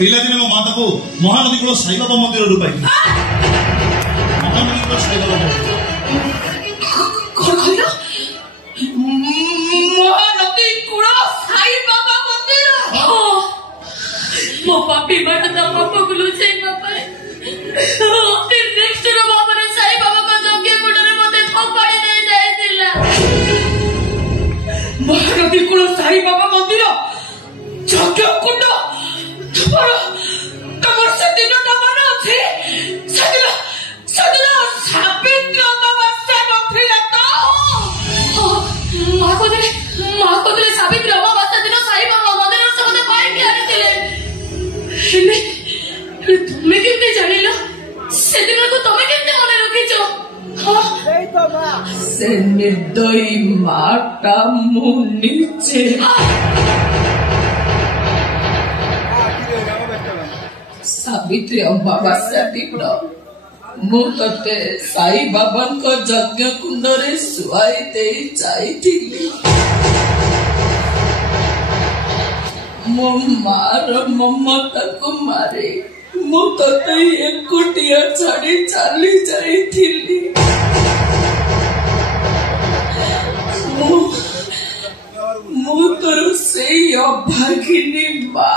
पिलादिने मो माता को महानदी कूल साई बाबा मंदिर रू पाई महानदी कूल साई बाबा कौन कहलो महानदी कूल साई बाबा मंदिर मो पापी बाट ता पापा को लुचै पापा फिर नेक्स्ट रो बाबा रे साई बाबा को जग्गे गुडरे मते खपाड़ी दे जायतिला महानदी कूल साई बाबा मंदिर जग्गे कुंड तमर से दिन मन अछि सदिन सावित्री अमावस्या नथिला तो मां को दे सावित्री अमावस्या दिन साई बाबा मंदिर से मते पाई के आनिथिले हेले तुमे केते जानिला से दिन को तुमे केते मने रखिचो हां सेई तो मां से निर्दयी माटा मु नीचे सावित्री अमावस्या दिन मु ते साई बाबा को यज्ञ कुंड रे सुआई दे जाइथिली मो मार ममता को मारे मु ते एकुटिया छाड़ी चली जाइथिली मु तोर से अभागिनी बा